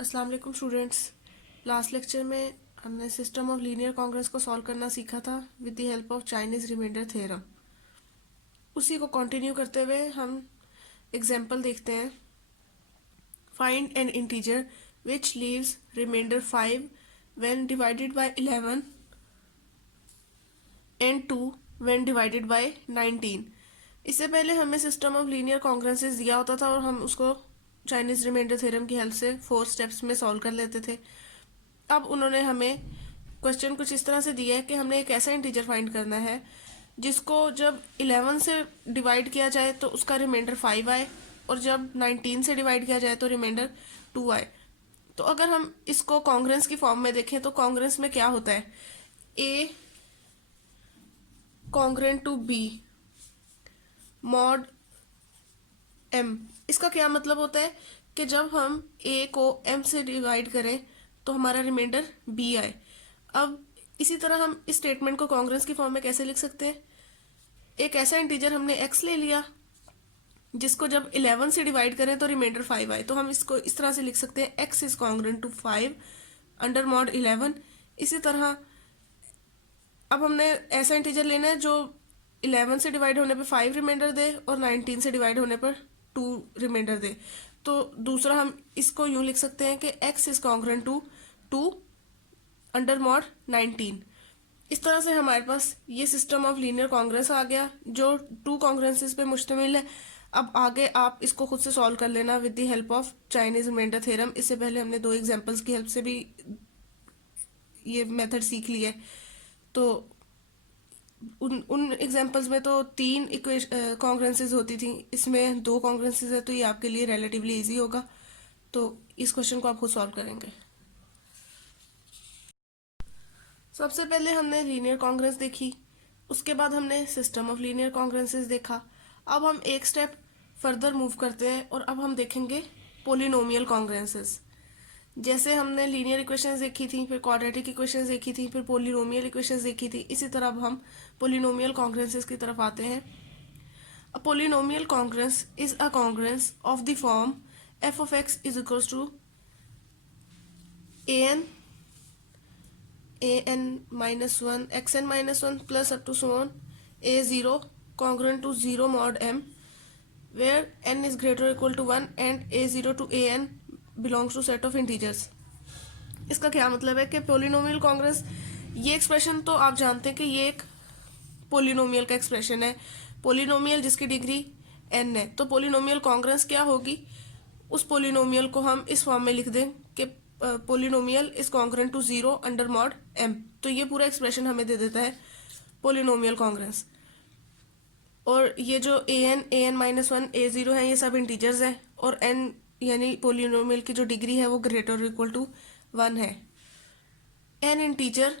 अस्सलाम वालेकुम students. Last lecture में हमने सिस्टम ऑफ लीनियर कांग्रेस को सॉल्व करना सीखा था with the help of Chinese remainder theorem. उसी को कंटिन्यू करते हुए हम एग्जांपल देखते हैं। Find an integer which leaves remainder 5 when divided by 11 and 2 when divided by 19। इससे पहले हमें सिस्टम ऑफ लीनियर कांग्रेसेस दिया होता था और हम उसको चाइनीज रिमाइंडर थ्योरम की हेल्प से 4 स्टेप्स में सॉल्व कर लेते थे। अब उन्होंने हमें क्वेश्चन कुछ इस तरह से दिया है कि हमने एक ऐसा इंटीजर फाइंड करना है जिसको जब 11 से डिवाइड किया जाए तो उसका रिमाइंडर 5 आए और जब 19 से डिवाइड किया जाए तो रिमाइंडर 2 आए। तो अगर हम इसको कांग्रेंस की फॉर्म में देखें तो कांग्रेंस में क्या होता है, a congruent to b mod m. इसका क्या मतलब होता है कि जब हम ए को एम से डिवाइड करें तो हमारा रिमाइंडर बी आए। अब इसी तरह हम इस स्टेटमेंट को कांग्रेंस की फॉर्म में कैसे लिख सकते हैं, एक ऐसा इंटीजर हमने एक्स ले लिया जिसको जब 11 से डिवाइड करें तो रिमाइंडर 5 आए, तो हम इसको इस तरह से लिख सकते हैं x is congruent to 5 under mod 11। इसी तरह अब हमने ऐसा इंटीजर लेना है जो 11 से डिवाइड होने पे 5 रिमाइंडर दे और 19 से डिवाइड होने पर 2 रिमाइंडर दे। तो दूसरा हम इसको यूं लिख सकते हैं कि x is congruent to 2 under mod 19। इस तरह से हमारे पास ये सिस्टम ऑफ लीनियर कांग्रेस आ गया जो 2 कांग्रेंसेस पे मुश्तमिल है। अब आगे आप इसको खुद से सॉल्व कर लेना with the help of Chinese remainder theorem. इससे पहले हमने 2 एग्जांपल्स की हेल्प से भी ये मेथड सीख लिया है। तो उन एग्जांपल्स में तो 3 कांग्रेंसेस होती थी, इसमें 2 कांग्रेंसेस है तो ये आपके लिए रिलेटिवली इजी होगा। तो इस क्वेश्चन को आप खुद सॉल्व करेंगे। सबसे पहले हमने लीनियर कांग्रेंस देखी, उसके बाद हमने सिस्टम ऑफ लीनियर कांग्रेंसेस देखा। अब हम एक स्टेप फर्दर मूव करते हैं और अब हम देखेंगे पोलिनोमियल कांग्रेंसेस। जैसे हमने लीनियर इक्वेशंस देखी थी, फिर क्वाड्रेटिक इक्वेशंस देखी थी, फिर पोलिनोमियल इक्वेशंस देखी थी, इसी तरह अब हम पोलिनोमियल कांग्रेंसेस की तरफ आते हैं। A polynomial congruence is a congruence of the form f of x is equals to an minus 1 xn minus 1 plus up to so on a0 congruent to 0 mod m where n is greater or equal to 1 and a0 to an belongs to set of integers। इसका क्या मतलब है कि polynomial Congress, ये expression तो आप जानते हैं कि ये एक पोलिनोमियल का एक्सप्रेशन है, पोलिनोमियल जिसकी डिग्री n है। तो पोलिनोमियल कांग्रेस क्या होगी, उस पोलिनोमियल को हम इस फॉर्म में लिख दें कि polynomial is congruent to 0 under mod m। तो ये पूरा एक्सप्रेशन हमें दे देता है पोलिनोमियल कांग्रेस। और ये जो an माइनस 1 a0 है ये सब इंटीजर्स हैं और n यानी पोलिनोमियल की जो डिग्री है वो ग्रेटर और इक्वल टू 1 है। n integer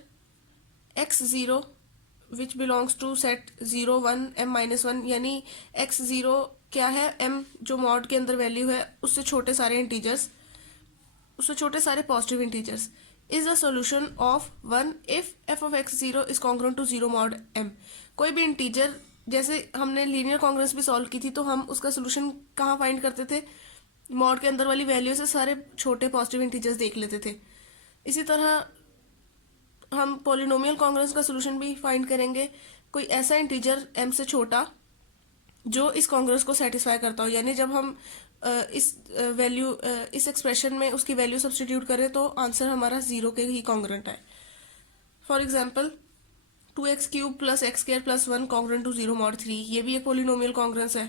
x0 which belongs to set 0 1 m minus 1, यानी x0 क्या है, m जो मॉड के अंदर वैल्यू है उससे छोटे सारे इंटीजर्स, उससे छोटे सारे positive integers is the solution of 1 if f of x0 is congruent to 0 mod m। कोई भी इंटीजर, जैसे हमने लीनियर कांग्रेस भी सॉल्व की थी तो हम उसका सोल्यूशन कहाँ फाइंड करते थे, मॉड के अंदर वाली वैल्यू से सारे छोटे पॉजिटिव इंटीजर्स देख लेते थे। इसी तरह हम पोलिनोमियल कांग्रेस का सोल्यूशन भी फाइंड करेंगे, कोई ऐसा इंटीजर m से छोटा जो इस कांग्रेस को सेटिस्फाई करता हो, यानी जब हम इस एक्सप्रेशन में उसकी वैल्यू सब्सटीट्यूट करें तो आंसर हमारा 0 के ही कॉन्ग्रेंट है। For example 2x cube plus x square plus 1 congruent to 0 mod 3, ये भी एक पोलिनोमियल कांग्रेंस है।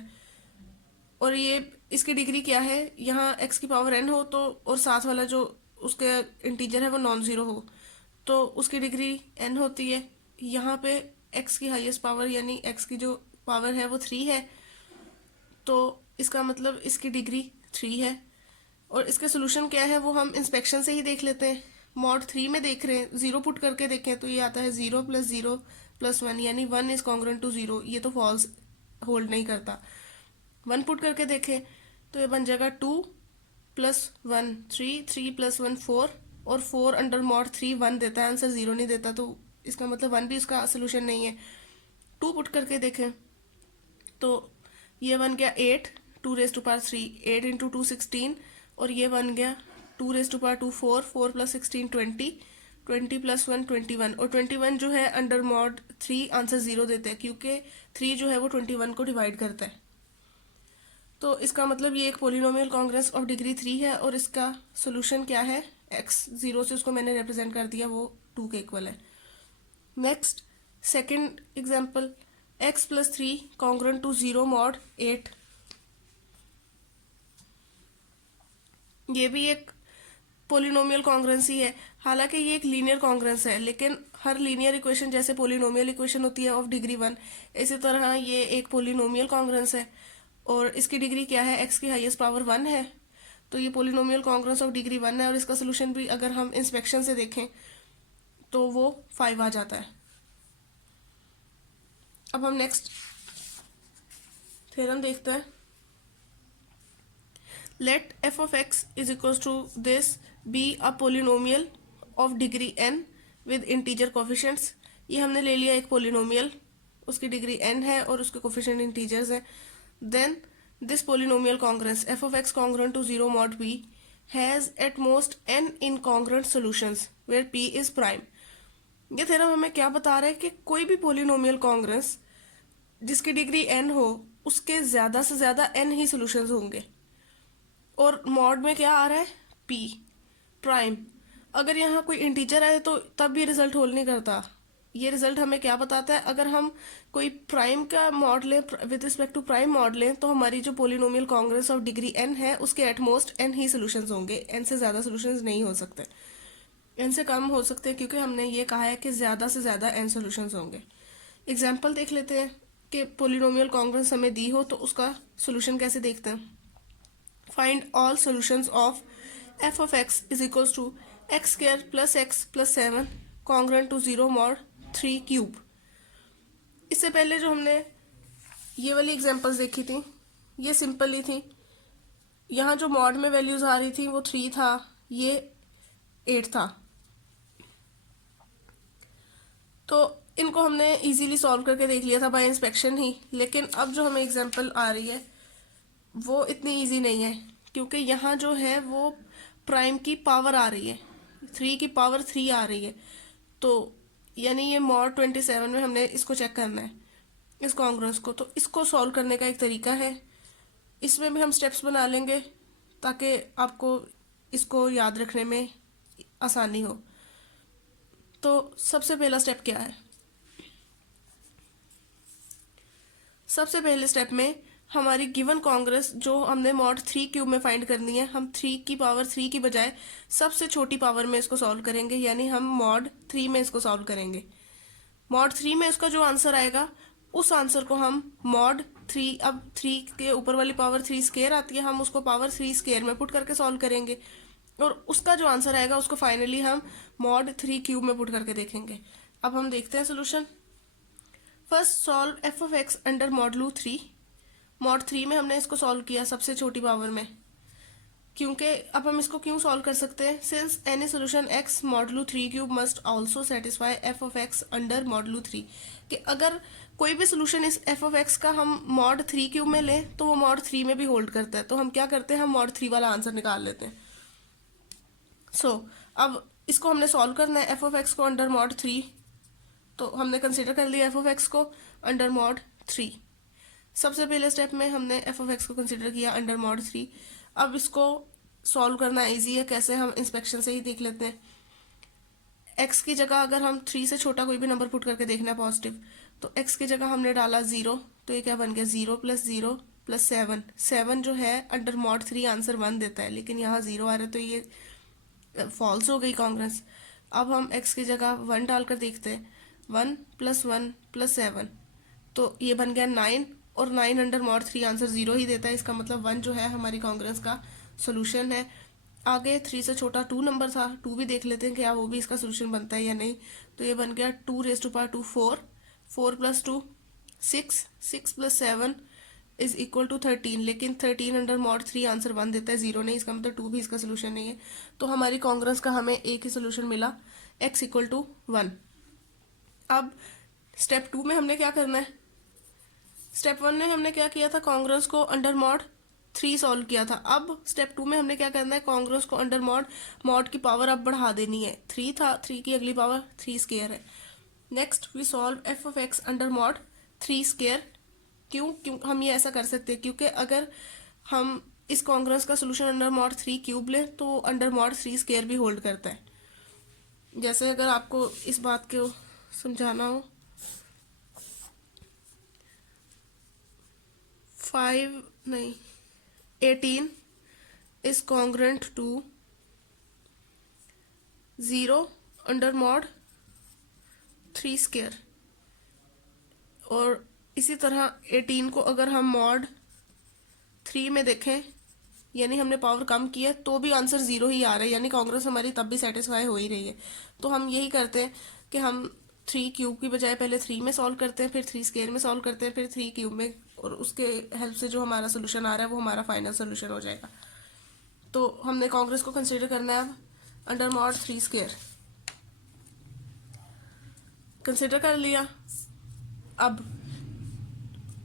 और ये इसकी डिग्री क्या है, यहाँ x की पावर n हो तो और साथ वाला जो उसके इंटीजर है वो नॉन जीरो हो तो उसकी डिग्री n होती है। यहाँ पे x की हाईएस्ट पावर यानी x की जो पावर है वो 3 है, तो इसका मतलब इसकी डिग्री 3 है। और इसके सोल्यूशन क्या है वो हम इंस्पेक्शन से ही देख लेते हैं। मॉड 3 में देख रहे हैं, 0 पुट करके देखें तो ये आता है 0 प्लस 0 प्लस 1, यानी 1 इज कॉन्ग्रुएंट टू 0, ये तो फॉल्स होल्ड नहीं करता। 1 पुट करके देखें तो ये बन जाएगा 2 प्लस 1 3, 3 प्लस 1 4 और 4 अंडर मॉड 3 1 देता है, आंसर 0 नहीं देता, तो इसका मतलब 1 भी इसका सोल्यूशन नहीं है। 2 पुट करके देखें तो ये बन गया 8 2 रेज टू पावर 3, 8 इंटू 2 16 और ये बन गया 2 raise to power 2 4, 4 plus 16 20, 20 plus 1 21, और 21 जो है अंडर मॉड 3 आंसर 0 देते हैं क्योंकि 3 जो है वो 21 को डिवाइड करता है। तो इसका मतलब ये एक पोलिनोमियल कांग्रेस ऑफ डिग्री 3 है और इसका सोल्यूशन क्या है, x 0 से उसको मैंने रिप्रेजेंट कर दिया, वो 2 के इक्वल है। Next second example, x plus 3 congruent to 0 mod 8। ये भी एक पोलिनोमियल कॉन्ग्रुएंसी है, हालांकि ये एक लीनियर कॉन्ग्रुएंस है, लेकिन हर लीनियर इक्वेशन जैसे पोलिनोमियल इक्वेशन होती है ऑफ डिग्री 1, इसी तरह ये एक पोलिनोमियल कॉन्ग्रुएंस है और इसकी डिग्री क्या है, x की हाईएस्ट पावर 1 है। तो ये पोलिनोमियल कॉन्ग्रुएंस ऑफ डिग्री 1 है और इसका सोल्यूशन भी अगर हम इंस्पेक्शन से देखें तो वो 5 आ जाता है। अब हम नेक्स्ट थ्योरम देखते हैं। Let f of x is equals to this be a polynomial of degree n with integer coefficients। ये हमने ले लिया एक पोलिनोमियल, उसकी डिग्री n है और उसके कोफिशिएंट इंटीजर्स हैं। Then this polynomial congruence f of x congruent to 0 mod p has at most n incongruent solutions where p is prime। ये थ्योरम हमें क्या बता रहा है कि कोई भी पोलिनोमियल कॉन्ग्रुएंस जिसकी डिग्री n हो उसके ज्यादा से ज्यादा n ही सॉल्यूशंस होंगे, और मॉड में क्या आ रहा है, p प्राइम। अगर यहाँ कोई इंटीजर आए तो तब भी रिजल्ट होल्ड नहीं करता। ये रिजल्ट हमें क्या बताता है, अगर हम कोई प्राइम का मॉड लें with respect to prime mod लें तो हमारी जो polynomial congruence of degree n है उसके एटमोस्ट n ही सॉल्यूशंस होंगे, n से ज़्यादा सॉल्यूशंस नहीं हो सकते, n से कम हो सकते हैं क्योंकि हमने ये कहा है कि ज़्यादा से ज़्यादा n सॉल्यूशंस होंगे। एग्जाम्पल देख लेते हैं कि पोलिनोमियल कॉन्ग्रुएंस हमें दी हो तो उसका सोल्यूशन कैसे देखते हैं। Find all solutions of f of x is equals to x square plus x plus 7 congruent to 0 mod 3 cube। इससे पहले जो हमने ये वाली एग्जांपल्स देखी थी ये सिंपल ही थी। यहाँ जो मॉड में वैल्यूज आ रही थी वो 3 था, ये 8 था, तो इनको हमने इजीली सॉल्व करके देख लिया था बाय इंस्पेक्शन ही। लेकिन अब जो हमें एग्जांपल आ रही है वो इतनी इजी नहीं है क्योंकि यहाँ जो है वो प्राइम की पावर आ रही है, 3 की पावर 3 आ रही है। तो यानी ये मॉड 27 में हमने इसको चेक करना है, इस कॉन्ग्रुएंस को। तो इसको सॉल्व करने का एक तरीका है, इसमें भी हम स्टेप्स बना लेंगे ताकि आपको इसको याद रखने में आसानी हो। तो सबसे पहला स्टेप क्या है, सबसे पहले स्टेप में हमारी गिवन कॉन्ग्रुएंस जो हमने मॉड 3 क्यूब में फाइंड करनी है, हम 3 की पावर 3 की बजाय सबसे छोटी पावर में इसको सॉल्व करेंगे, यानी हम मॉड 3 में इसको सॉल्व करेंगे। मॉड 3 में इसका जो आंसर आएगा उस आंसर को हम मॉड 3, अब 3 के ऊपर वाली पावर 3 स्क्वायर आती है, हम उसको पावर 3 स्क्वायर में पुट करके सॉल्व करेंगे और उसका जो आंसर आएगा उसको फाइनली हम मॉड 3 क्यूब में पुट करके देखेंगे। अब हम देखते हैं solution. First solve f of x under modulo 3। Mod 3 में हमने इसको सॉल्व किया सबसे छोटी पावर में, क्योंकि अब हम इसको क्यों सॉल्व कर सकते हैं, since any solution x modulo 3 cube must also satisfy f of x under modulo 3। कि अगर कोई भी सोल्यूशन इस f of x का हम मॉड 3 क्यूब में लें तो वो मॉड 3 में भी होल्ड करता है। तो हम क्या करते हैं, हम मॉड 3 वाला आंसर निकाल लेते हैं। अब इसको हमने सॉल्व करना है f of x को अंडर मॉड 3, तो हमने कंसिडर कर लिया f of x को अंडर मॉड 3। सबसे पहले स्टेप में हमने f of x को कंसिडर किया अंडर मॉड 3। अब इसको सॉल्व करना इजी है, कैसे, हम इंस्पेक्शन से ही देख लेते हैं। x की जगह अगर हम 3 से छोटा कोई भी नंबर पुट करके देखना है पॉजिटिव, तो x की जगह हमने डाला 0, तो ये क्या बन गया 0 प्लस 0 प्लस 7। 7 जो है अंडर मॉड 3 आंसर 1 देता है, लेकिन यहाँ 0 आ रहा है तो ये फॉल्स हो गई कॉन्ग्रुएंस। अब हम x की जगह 1 डालकर देखते हैं, 1 प्लस 1 प्लस 7, तो ये बन गया 9, और 9 अंडर मॉड 3 आंसर 0 ही देता है। इसका मतलब 1 जो है हमारी कॉन्ग्रुएंस का सोल्यूशन है। आगे 3 से छोटा 2 नंबर था, 2 भी देख लेते हैं क्या वो भी इसका सोल्यूशन बनता है या नहीं। तो ये बन गया 2 raise to power 2 4, 4 plus 2 6, 6 plus 7 is equal to 13, लेकिन 13 अंडर मॉड 3 आंसर 1 देता है, 0 नहीं, इसका मतलब 2 भी इसका सोल्यूशन नहीं है। तो हमारी कॉन्ग्रुएंस का हमें एक ही सोल्यूशन मिला, x इक्वल टू 1। अब स्टेप 2 में हमने क्या करना है, स्टेप 1 में हमने क्या किया था, कॉन्ग्रुएंस को अंडर मॉड 3 सॉल्व किया था। अब स्टेप 2 में हमने क्या करना है, कॉन्ग्रुएंस को अंडर मॉड, मॉड की पावर अब बढ़ा देनी है। 3 था, 3 की अगली पावर 3 स्क्वायर है। Next we solve f of x under mod 3 square. क्यों हम ये ऐसा कर सकते हैं, क्योंकि अगर हम इस कॉन्ग्रुएंस का सोल्यूशन अंडर मॉड 3 क्यूब लें तो अंडर मॉड 3 स्क्वायर भी होल्ड करता है। जैसे अगर आपको इस बात को समझाना हो, 18 is congruent to 0 under mod 3 square. और इसी तरह 18 को अगर हम मॉड 3 में देखें, यानी हमने पावर कम की है तो भी आंसर 0 ही आ रहा है, यानी कॉन्ग्रुएंस हमारी तब भी सेटिस्फाई हो ही रही है। तो हम यही करते हैं कि हम 3 क्यूब की बजाय पहले 3 में सॉल्व करते हैं, फिर 3 स्क्वायर में सॉल्व करते हैं, फिर 3 क्यूब में, और उसके हेल्प से जो हमारा सोल्यूशन आ रहा है वो हमारा फाइनल सोल्यूशन हो जाएगा। तो हमने कॉन्ग्रुएंस को कंसीडर करना है अब अंडर मॉड 3 स्क्वायर। कंसीडर कर लिया। अब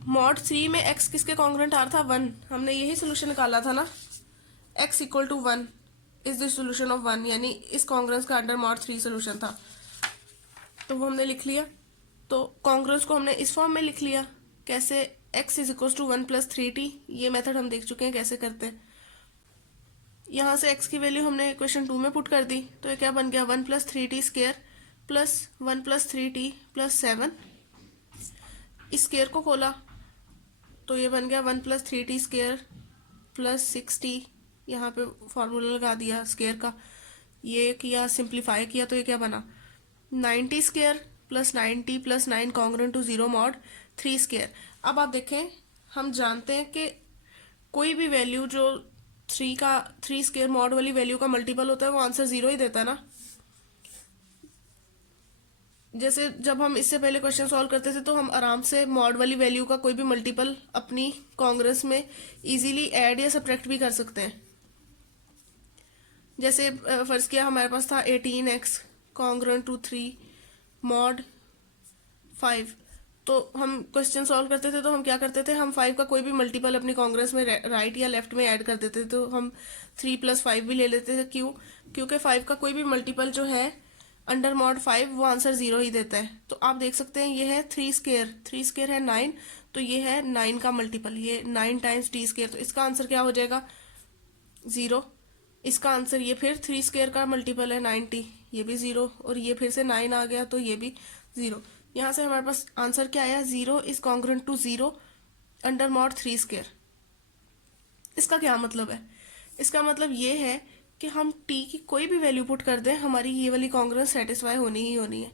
मॉड 3 में x किसके कॉन्ग्रुएंट आ रहा था, 1। हमने यही सोल्यूशन निकाला था ना, x equal to 1 is the solution of 1, यानी इस कॉन्ग्रुएंस का अंडर मॉड 3 सोल्यूशन था। तो वो हमने लिख लिया। तो कॉन्ग्रुएंस को हमने इस फॉर्म में लिख लिया। कैसे, x is equal to 1 plus 3t। ये मेथड हम देख चुके हैं कैसे करते हैं। यहाँ से x की वैल्यू हमने क्वेश्चन 2 में पुट कर दी, तो ये क्या बन गया, 1 plus 3t square plus 1 plus 3t plus 7। इस स्क्वायर को खोला तो ये बन गया 1 plus 3t square plus 6t। यहाँ पे फॉर्मूला लगा दिया स्क्वायर का, ये किया सिंप्लीफाई किया, तो ये क्या बना, 90 square plus 90 plus 9 congruent to 0 mod 3 square. अब आप देखें, हम जानते हैं कि कोई भी वैल्यू जो 3 स्क्वायर मॉड वाली वैल्यू का मल्टीपल होता है वो आंसर 0 ही देता है ना। जैसे जब हम इससे पहले क्वेश्चन सॉल्व करते थे तो हम आराम से मॉड वाली वैल्यू का कोई भी मल्टीपल अपनी कॉन्ग्रुएंस में इजीली ऐड या सब्ट्रैक्ट भी कर सकते हैं। जैसे फर्ज किया हमारे पास था 18x कॉन्ग्रुएंट टू 3 मॉड 5। तो हम क्वेश्चन सॉल्व करते थे तो हम क्या करते थे, हम 5 का कोई भी मल्टीपल अपनी कॉन्ग्रुएंस में राइट या लेफ्ट में ऐड कर देते थे। तो हम 3 प्लस 5 भी ले लेते थे। क्योंकि 5 का कोई भी मल्टीपल जो है अंडर मॉड 5 वो आंसर 0 ही देता है। तो आप देख सकते हैं ये है 3 स्क्वायर है 9, तो ये है 9 का मल्टीपल, ये 9 टाइम्स t स्क्वायर। तो इसका आंसर क्या हो जाएगा, 0। इसका आंसर ये फिर 3 स्क्वायर का मल्टीपल है 90, ये भी 0, और ये फिर से 9 आ गया तो ये भी 0। यहाँ से हमारे पास आंसर क्या आया, 0 is congruent to 0 under mod 3 square. इसका क्या मतलब है, इसका मतलब ये है कि हम t की कोई भी वैल्यू पुट कर दें, हमारी ये वाली कॉन्ग्रुएंस सेटिस्फाई होनी ही होनी है।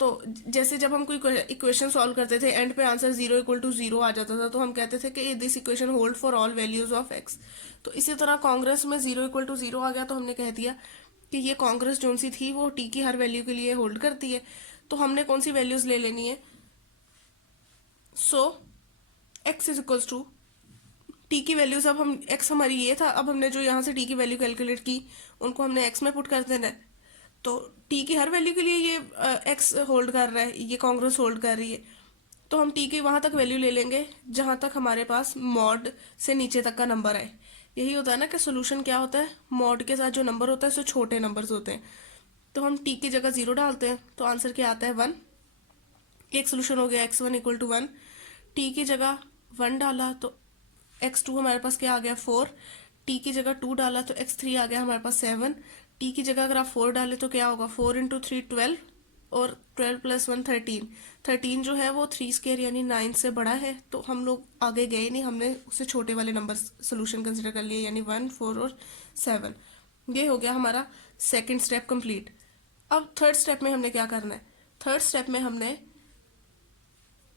तो जैसे जब हम कोई इक्वेशन सॉल्व करते थे, एंड पे आंसर 0 इक्वल टू 0 आ जाता था, तो हम कहते थे कि this equation hold for all values of x। तो इसी तरह कॉन्ग्रुएंस में 0 इक्वल टू 0 आ गया तो हमने कह दिया कि ये कॉन्ग्रुएंस जोन सी थी वो t की हर वैल्यू के लिए होल्ड करती है। तो हमने कौन सी वैल्यूज ले लेनी है, so x is equals to t की वैल्यूज, अब हम x हमारी ये था, अब हमने जो यहाँ से t की वैल्यू कैलकुलेट की उनको हमने x में पुट कर देना है। तो t की हर वैल्यू के लिए ये x होल्ड कर रहा है, ये कॉन्ग्रुएंस होल्ड कर रही है। तो हम t की वहां तक वैल्यू ले लेंगे जहां तक हमारे पास मॉड से नीचे तक का नंबर आए। यही होता है ना कि सोल्यूशन क्या होता है, मॉड के साथ जो नंबर होता है उससे छोटे नंबर्स होते हैं। तो हम t की जगह 0 डालते हैं तो आंसर क्या आता है, 1। एक सोल्यूशन हो गया x1 इक्वल टू 1। t की जगह 1 डाला तो x2 हमारे पास क्या आ गया, 4। t की जगह 2 डाला तो x3 आ गया हमारे पास 7। t की जगह अगर आप 4 डाले तो क्या होगा, 4 इंटू 3 12, और 12 प्लस 1 13। 13 जो है वो 3 स्क्वायर यानी 9 से बड़ा है, तो हम लोग आगे गए नहीं, हमने उससे छोटे वाले नंबर सोल्यूशन कंसिडर कर लिए, यानी 1 4 और 7। ये हो गया हमारा सेकेंड स्टेप कंप्लीट। अब थर्ड स्टेप में हमने क्या करना है, थर्ड स्टेप में हमने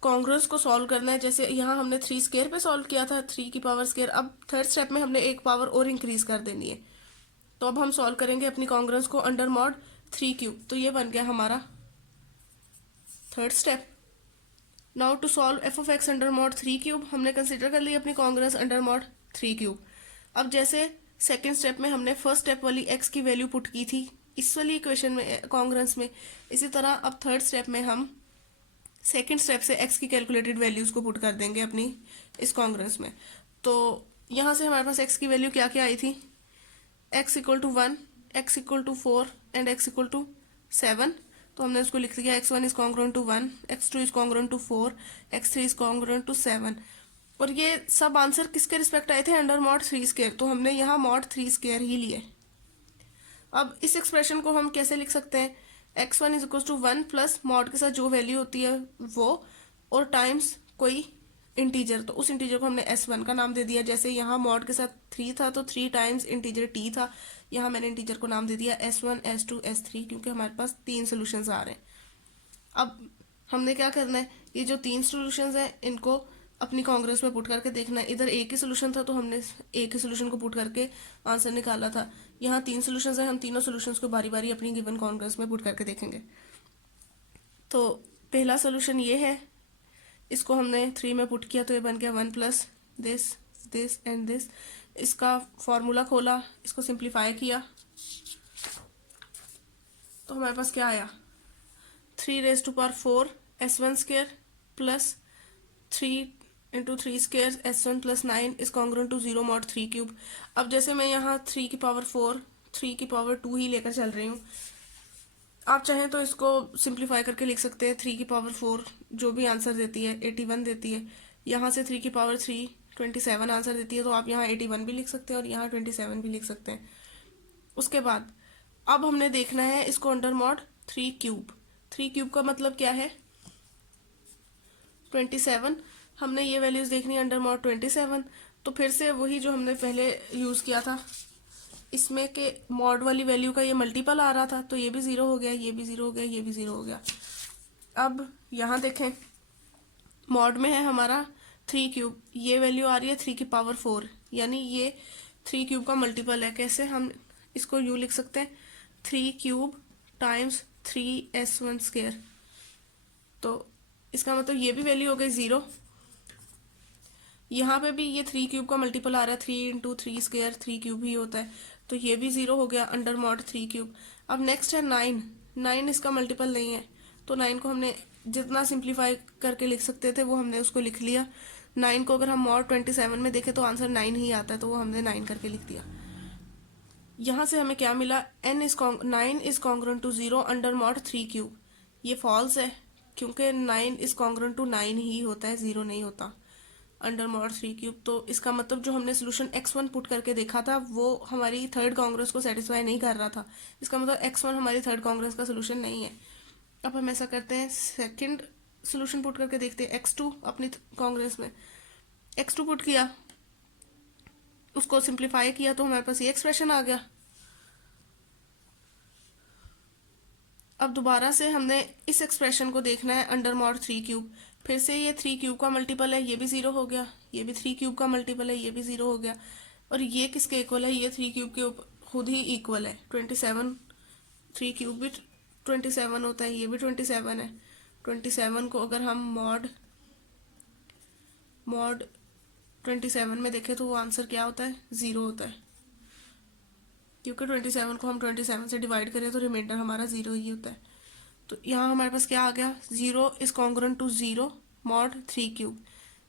कॉन्ग्रुएंस को सॉल्व करना है। जैसे यहाँ हमने 3 स्क्वायर पे सॉल्व किया था, 3 की पावर स्क्वायर। अब थर्ड स्टेप में हमने एक पावर और इंक्रीज कर देनी है। तो अब हम सॉल्व करेंगे अपनी कॉन्ग्रुएंस को अंडर मॉड 3 क्यूब। तो ये बन गया हमारा third step. Now to solve f of x under mod 3 cube, हमने कंसिडर कर ली अपनी कॉन्ग्रुएंस अंडर मॉड 3 क्यूब। अब जैसे सेकेंड स्टेप में हमने फर्स्ट स्टेप वाली x की वैल्यू पुट की थी इस वाली इक्वेशन में कॉन्ग्रुएंस में, इसी तरह अब थर्ड स्टेप में हम सेकेंड स्टेप से x की कैलकुलेटेड वैल्यूज़ को पुट कर देंगे अपनी इस कॉन्ग्रेंस में। तो यहाँ से हमारे पास x की वैल्यू क्या क्या आई थी, x equal to 1, x equal to 4 and x equal to 7। तो हमने उसको लिख दिया x1 is congruent to 1, x2 is congruent to 4, x3 is congruent to 7। और ये सब आंसर किसके रिस्पेक्ट आए थे, अंडर मॉड 3 स्क्वायर। तो हमने यहाँ मॉड 3 स्क्वायर ही लिए। अब इस एक्सप्रेशन को हम कैसे लिख सकते हैं, x1 is equal to 1 plus mod के साथ जो वैल्यू होती है वो, और टाइम्स कोई इंटीजर। तो उस इंटीजर को हमने s1 का नाम दे दिया। जैसे यहाँ मॉड के साथ 3 था तो 3 टाइम्स इंटीजर t था, यहाँ मैंने इंटीजर को नाम दे दिया s1, s2, s3, क्योंकि हमारे पास 3 सोल्यूशंस आ रहे हैं। अब हमने क्या करना है, ये जो 3 सोल्यूशंस हैं इनको अपनी कांग्रेस में पुट करके देखना है। इधर एक ही सोल्यूशन था तो हमने एक ही सोल्यूशन को पुट करके आंसर निकाला था। यहाँ 3 सोल्यूशंस हैं, हम तीनों सोल्यूशंस को बारी बारी अपनी गिवन कांग्रेस में पुट करके देखेंगे। तो पहला सोल्यूशन ये है, इसको हमने 3 में पुट किया तो ये बन गया 1 plus this this and this. इसका फॉर्मूला खोला, इसको सिंप्लीफाई किया तो हमारे पास क्या आया, 3 raise to power 4 s1 square plus 3 into 3 square s1 plus 9 is congruent to 0 mod 3 cube. अब जैसे मैं यहाँ 3 की पावर 4, 3 की पावर 2 ही लेकर चल रही हूँ। आप चाहें तो इसको सिंप्लीफाई करके लिख सकते हैं। 3 की पावर 4 जो भी आंसर देती है 81 देती है। यहाँ से 3 की पावर 3 27 आंसर देती है, तो आप यहाँ 81 भी लिख सकते हैं और यहाँ 27 भी लिख सकते हैं। उसके बाद अब हमने देखना है इसको अंडर मॉड 3 क्यूब। 3 क्यूब का मतलब क्या है, 27। हमने ये वैल्यूज देखनी है अंडर मॉड 27। तो फिर से वही जो हमने पहले यूज़ किया था, इसमें के मॉड वाली वैल्यू का ये मल्टीपल आ रहा था, तो ये भी 0 हो गया, ये भी 0 हो गया, ये भी 0 हो गया। अब यहाँ देखें, मॉड में है हमारा 3 क्यूब, ये वैल्यू आ रही है 3 की पावर 4, यानी ये 3 क्यूब का मल्टीपल है। कैसे, हम इसको यूँ लिख सकते हैं, 3 क्यूब टाइम्स 3s1 स्क्वायर। तो इसका मतलब ये भी वैल्यू हो गई 0। यहाँ पे भी ये 3 क्यूब का मल्टीपल आ रहा है, 3 इंटू 3 स्क्वायर 3 क्यूब ही होता है, तो ये भी 0 हो गया अंडर मॉड 3 क्यूब। अब नेक्स्ट है 9। 9 इसका मल्टीपल नहीं है, तो 9 को हमने जितना सिंप्लीफाई करके लिख सकते थे वो हमने उसको लिख लिया। 9 को अगर हम मॉड 27 में देखें तो आंसर 9 ही आता है, तो वो हमने 9 करके लिख दिया। यहाँ से हमें क्या मिला, 9 is congruent to 0 under mod 3 cube. ये फॉल्स है क्योंकि 9 इज कॉन्ग्रुएंट टू 9 ही होता है, 0 नहीं होता अंडर मॉड 3 क्यूब। तो इसका मतलब जो हमने सोल्यूशन x1 पुट करके देखा था वो हमारी थर्ड कांग्रेस को सेटिस्फाई नहीं कर रहा था। इसका मतलब x1 हमारी थर्ड कांग्रेस का सोल्यूशन नहीं है। अब हम ऐसा करते हैं, सेकंड सोल्यूशन पुट करके देखते हैं। x2 अपनी कांग्रेस में x2 पुट किया, उसको सिंप्लीफाई किया तो हमारे पास ये एक्सप्रेशन आ गया। अब दोबारा से हमने इस एक्सप्रेशन को देखना है अंडर मॉड 3 क्यूब। फिर से ये 3 क्यूब का मल्टीपल है, ये भी 0 हो गया, ये भी 3 क्यूब का मल्टीपल है, ये भी 0 हो गया। और ये किसके इक्वल है, ये 3 क्यूब के खुद ही इक्वल है, 27। 3 क्यूब भी 27 होता है, ये भी 27 है। 27 को अगर हम मॉड 27 में देखें तो वो आंसर क्या होता है, 0 होता है, क्योंकि 27 को हम 27 से डिवाइड करें तो रिमाइंडर हमारा 0 ही होता है। तो यहाँ हमारे पास क्या आ गया, 0 is congruent to 0 mod 3 cube.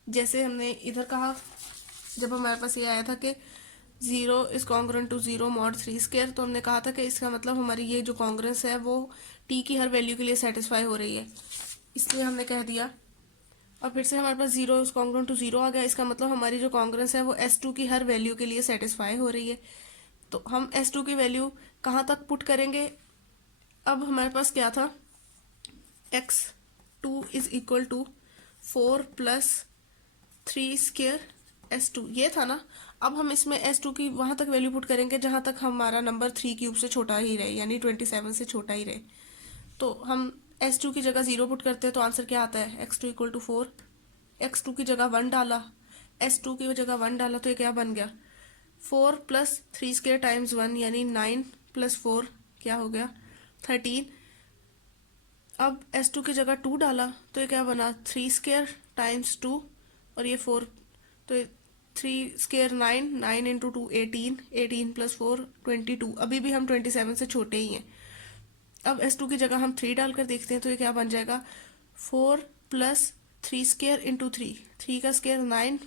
जैसे हमने इधर कहा जब हमारे पास ये आया था कि 0 is congruent to 0 mod 3 square, तो हमने कहा था कि इसका मतलब हमारी ये जो कांग्रेस है वो t की हर वैल्यू के लिए सेटिस्फाई हो रही है, इसलिए हमने कह दिया। और फिर से हमारे पास 0 इज कॉन्ग्रुएंट टू 0 आ गया, इसका मतलब हमारी जो कांग्रेस है वो s2 की हर वैल्यू के लिए सेटिस्फाई हो रही है। तो हम s2 की वैल्यू कहाँ तक पुट करेंगे, अब हमारे पास क्या था, x2 इज equal to 4 plus 3 square s2 ये था ना। अब हम इसमें s2 की वहाँ तक वैल्यू पुट करेंगे जहाँ तक हमारा नंबर 3 क्यूब से छोटा ही रहे, यानी 27 से छोटा ही रहे। तो हम s2 की जगह 0 पुट करते हैं तो आंसर क्या आता है, x2 इक्वल टू 4। x2 की जगह 1 डाला, s2 की जगह 1 डाला, तो ये क्या बन गया, 4 प्लस 3 स्क्वायर टाइम्स 1 यानी 9 प्लस 4 क्या हो गया, 13। अब s2 की जगह 2 डाला तो ये क्या बना, 3 स्क्वायर टाइम्स 2 और ये 4, तो 3 स्क्वायर 9, 9 इंटू 2 18, 18 प्लस 4 22। अभी भी हम 27 से छोटे ही हैं। अब s2 की जगह हम 3 डालकर देखते हैं तो ये क्या बन जाएगा, 4 प्लस 3 स्क्वायर इंटू 3, 3 का स्क्वायर 9,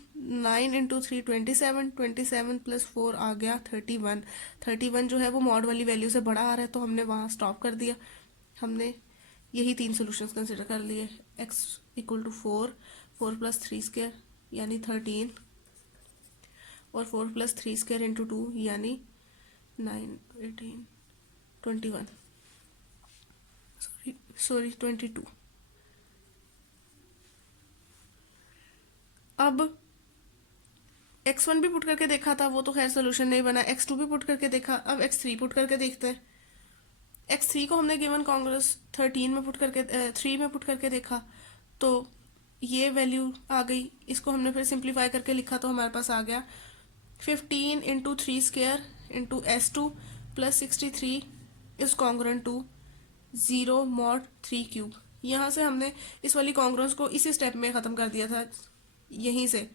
9 इंटू 3 27, 27 प्लस 4 आ गया 31। 31 जो है वो मॉड वाली वैल्यू से बड़ा आ रहा है तो हमने वहाँ स्टॉप कर दिया। हमने यही 3 सॉल्यूशंस कंसिडर कर लिए। x equal to 4, 4 plus 3 square यानी 13, और 4 प्लस 3 स्क्वायर इंटू 2 यानी 9, 18, 21, सॉरी 22। अब x1 भी पुट करके देखा था, वो तो खैर सोल्यूशन नहीं बना। x2 भी पुट करके देखा, अब x3 पुट करके देखते हैं। x3 को हमने गिवन कांग्रेस 13 में पुट करके 3 में पुट करके देखा तो ये वैल्यू आ गई। इसको हमने फिर सिंप्लीफाई करके लिखा तो हमारे पास आ गया 15 into 3 square into s2 plus 63 is congruent to 0 mod 3 cube. यहाँ से हमने इस वाली कॉन्ग्रुएंस को इसी स्टेप में ख़त्म कर दिया था। यहीं से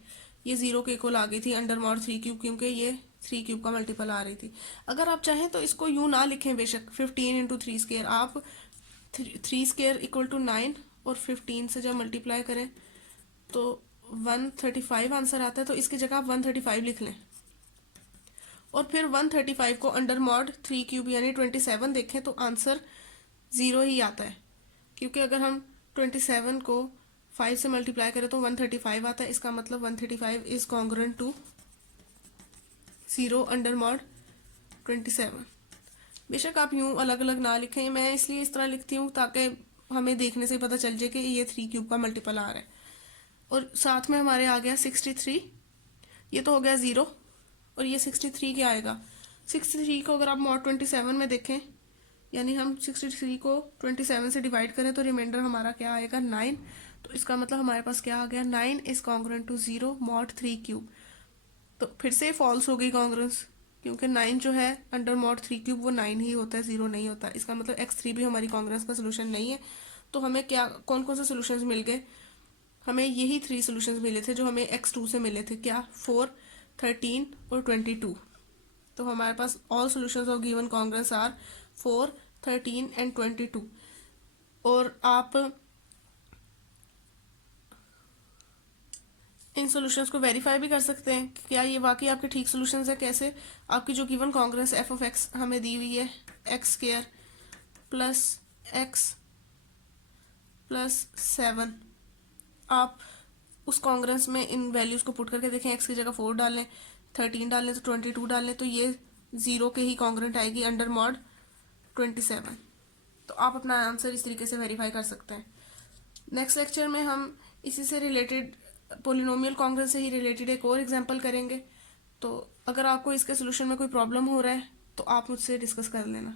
ये 0 के इक्वल आ गई थी अंडर मॉड 3 क्यूब, क्योंकि ये 3 क्यूब का मल्टीपल आ रही थी। अगर आप चाहें तो इसको यूँ ना लिखें बेशक, 15 इंटू 3 स्क्वायर, आप 3 स्क्वायर इक्वल टू 9 और 15 से जब मल्टीप्लाई करें तो 135 आंसर आता है। तो इसकी जगह आप 135 लिख लें और फिर 135 को अंडर मॉड 3 क्यूब यानी 27 देखें तो आंसर 0 ही आता है, क्योंकि अगर हम 27 को 5 से मल्टीप्लाई करें तो 135 आता है। इसका मतलब 135 is congruent to 0 under mod 27। बेशक आप यूं अलग अलग ना लिखें, मैं इसलिए इस तरह लिखती हूँ ताकि हमें देखने से पता चल जाए कि ये 3 क्यूब का मल्टीपल आ रहा है। और साथ में हमारे आ गया 63, ये तो हो गया 0, और ये 63 क्या आएगा। 63 को अगर आप मॉड 27 में देखें यानी हम 63 को 27 से डिवाइड करें तो रिमाइंडर हमारा क्या आएगा 9। तो इसका मतलब हमारे पास क्या आ गया 9 is congruent to 0 mod 3 cube. तो फिर से फॉल्स हो गई कॉन्ग्रुएंस, क्योंकि 9 जो है अंडर मॉड 3 क्यूब वो 9 ही होता है, 0 नहीं होता। इसका मतलब x3 भी हमारी कॉन्ग्रुएंस का सोल्यूशन नहीं है। तो हमें क्या कौन कौन से सोल्यूशंस मिल गए, हमें यही 3 सोल्यूशंस मिले थे जो हमें x2 से मिले थे, क्या 4, 13 और 22। तो हमारे पास all solutions of given congruence are 4, 13 and 22। और आप इन सॉल्यूशंस को वेरीफाई भी कर सकते हैं कि क्या ये वाकई आपके ठीक सॉल्यूशंस है। कैसे, आपकी जो given congruence F of x हमें दी हुई है x square plus x plus 7, आप उस कॉन्ग्रुएंस में इन वैल्यूज को पुट करके देखें। एक्स की जगह 4 डाल लें, 13 डाल लें तो 22 डाल लें, तो ये 0 के ही कॉन्ग्रुएंट आएगी अंडर मॉड 27। तो आप अपना आंसर इस तरीके से वेरीफाई कर सकते हैं। नेक्स्ट लेक्चर में हम इसी से रिलेटेड पोलिनोमियल कॉन्ग्रुएंस से ही रिलेटेड एक और एग्जांपल करेंगे। तो अगर आपको इसके सोल्यूशन में कोई प्रॉब्लम हो रहा है तो आप मुझसे डिस्कस कर लेना।